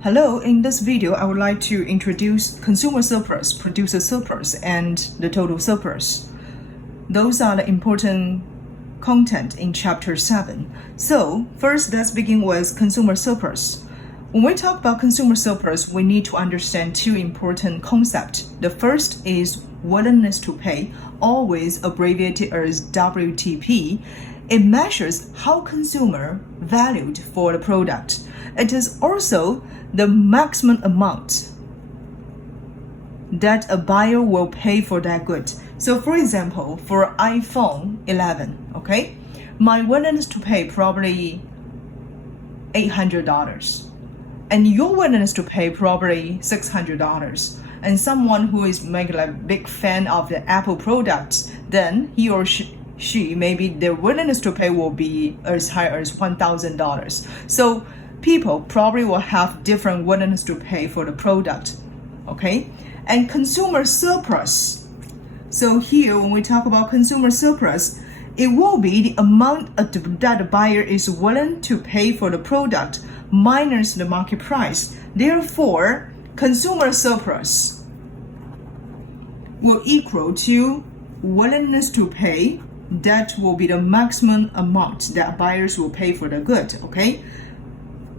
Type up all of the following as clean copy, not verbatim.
Hello, in this video, I would like to introduce consumer surplus, producer surplus, and the total surplus. Those are the important content in chapter 7. So, first, let's begin with consumer surplus. When we talk about consumer surplus, we need to understand two important concepts. The first is willingness to pay, always abbreviated as WTP. It measures how consumer valued for the product. It is also the maximum amount that a buyer will pay for that good. So for example, for iPhone 11, okay, my willingness to pay probably $800, and your willingness to pay probably $600. And someone who is maybe like a big fan of the Apple products, then he or she maybe their willingness to pay will be as high as $1,000. So people probably will have different willingness to pay for the product, okay? And consumer surplus. So here, when we talk about consumer surplus, it will be the amount that the buyer is willing to pay for the product minus the market price. Therefore, consumer surplus will equal to willingness to pay. That will be the maximum amount that buyers will pay for the good, okay?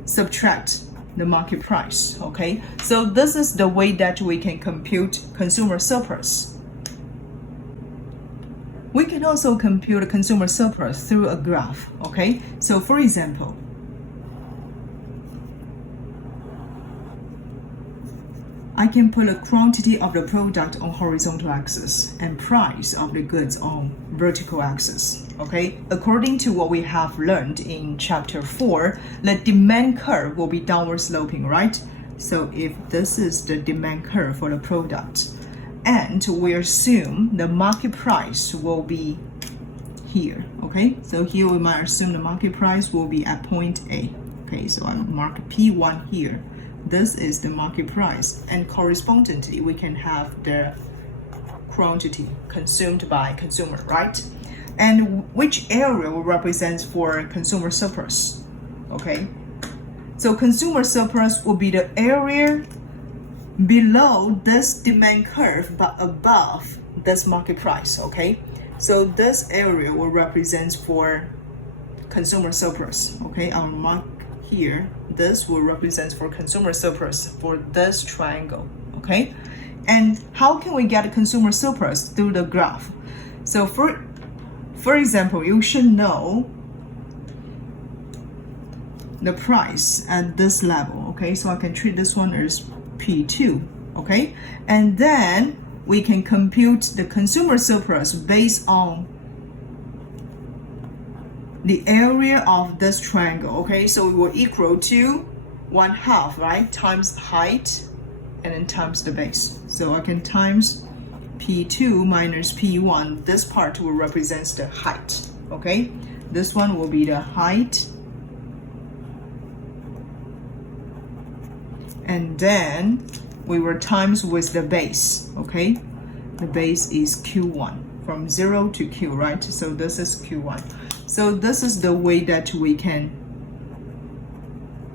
Subtract the market price, okay? So this is the way that we can compute consumer surplus. We can also compute consumer surplus through a graph, okay? So for example, I can put a quantity of the product on horizontal axis and price of the goods on vertical axis, okay? According to what we have learned in chapter 4, the demand curve will be downward sloping, right? So if this is the demand curve for the product, and we assume the market price will be here, okay? So here we might assume the market price will be at point A, okay? So I mark P1 here. This is the market price, and correspondingly we can have the quantity consumed by consumer, right? And which area will represent for consumer surplus, okay? So consumer surplus will be the area below this demand curve but above this market price, okay? So this area will represent for consumer surplus, okay? I'll mark here, this will represent for consumer surplus for this triangle, okay? And how can we get a consumer surplus? Through the graph. So for example, you should know the price at this level, okay? So I can treat this one as P2, okay? And then we can compute the consumer surplus based on the area of this triangle, okay? So it will equal to 1/2, right? Times height and then times the base. So I can times P2 minus P1. This part will represent the height, okay? This one will be the height. And then we will times with the base, okay? The base is Q1, from 0 to Q, right? So this is Q1. So this is the way that we can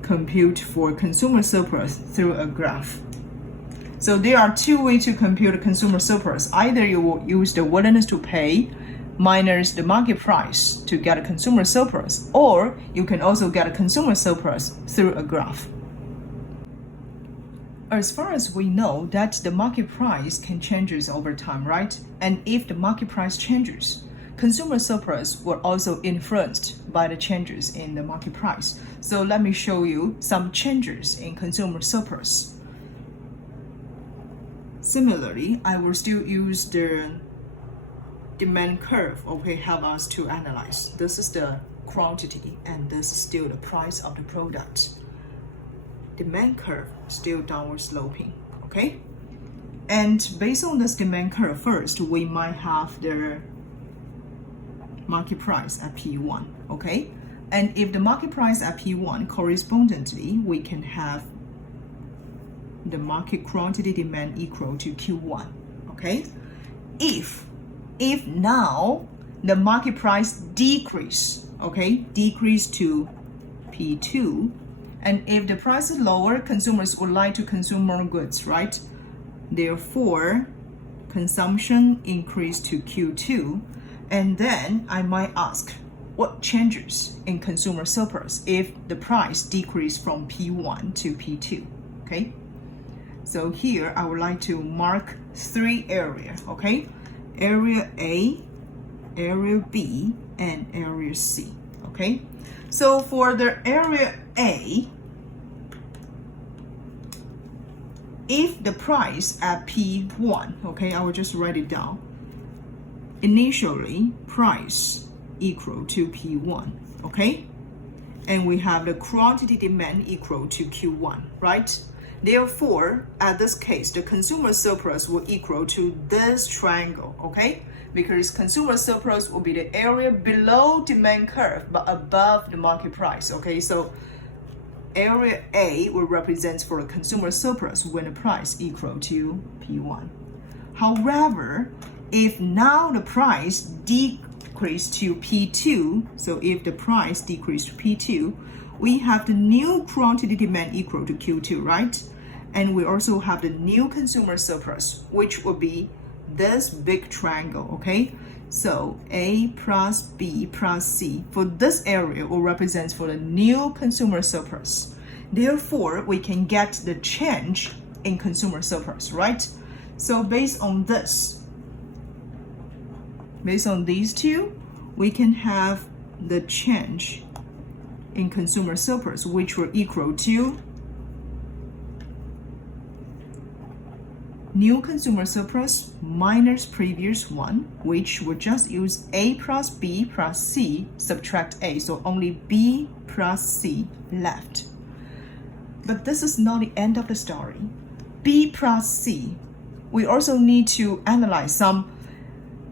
compute for consumer surplus through a graph. So there are two ways to compute a consumer surplus. Either you will use the willingness to pay minus the market price to get a consumer surplus, or you can also get a consumer surplus through a graph. As far as we know that the market price can changes over time, right? And if the market price changes, consumer surplus were also influenced by the changes in the market price. So let me show you some changes in consumer surplus. Similarly, I will still use the demand curve, okay, help us to analyze. This is the quantity and this is still the price of the product. Demand curve still downward sloping, okay? And based on this demand curve, first, we might have the market price at P1, okay? And if the market price at P1, correspondingly, we can have the market quantity demand equal to Q1, okay? If now the market price decrease, okay, decrease to P2, And if the price is lower, consumers would like to consume more goods, right? Therefore, consumption increased to Q2. And then I might ask, what changes in consumer surplus if the price decreased from P1 to P2, okay? So here I would like to mark 3 areas, okay? Area A, area B, and area C, okay? So for the area A, if the price at P1, okay, I will just write it down. Initially, price equal to P1, okay? And we have the quantity demand equal to Q1, right? Therefore, at this case, the consumer surplus will equal to this triangle, okay? Because consumer surplus will be the area below demand curve but above the market price, okay? So area A will represent for the consumer surplus when the price equal to P1. However, if now the price decreased to P2, so if the price decreased to P2, we have the new quantity demand equal to Q2, right? And we also have the new consumer surplus, which will be this big triangle, okay? So A plus B plus C for this area will represent for the new consumer surplus. Therefore, we can get the change in consumer surplus, right? So based on these two, we can have the change in consumer surplus, which will equal to new consumer surplus minus previous one, which will just use A plus B plus C, subtract A, so only B plus C left. But this is not the end of the story. B plus C, we also need to analyze some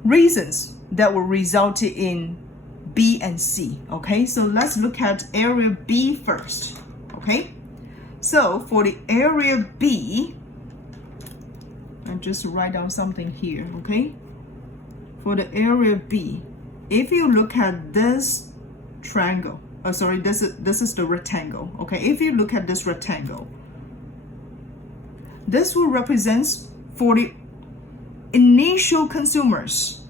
reasons that will result in B and C, okay? So let's look at area B first, okay? So for the area B, I just write down something here, okay? For the area B, if you look at this triangle, this is the rectangle, okay? If you look at this rectangle, this will represent for the initial consumers.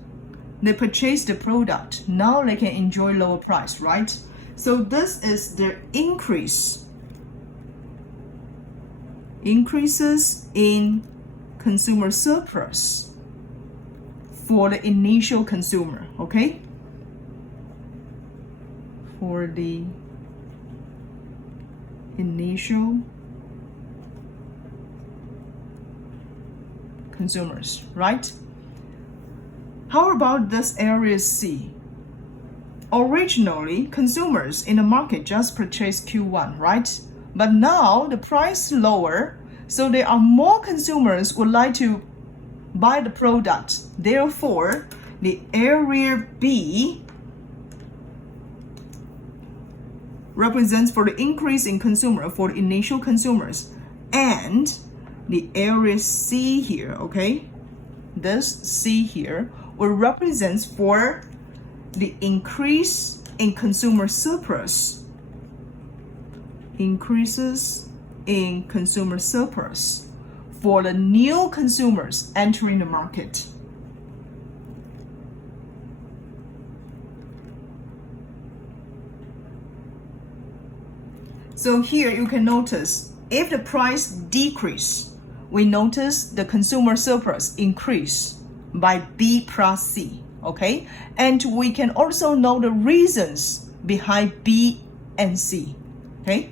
They purchase the product. Now they can enjoy lower price, right? So this is the increases in consumer surplus for the initial consumer, okay? For the initial consumers, right? How about this area C? Originally, consumers in the market just purchased Q1, right? But now the price is lower, so there are more consumers would like to buy the product. Therefore, the area B represents for the increase in consumer for the initial consumers, and the area C here, okay? This C here will represent for the increase in consumer surplus. Increases in consumer surplus for the new consumers entering the market. So here you can notice if the price decrease, we notice the consumer surplus increase by B plus C, okay? And we can also know the reasons behind B and C, okay?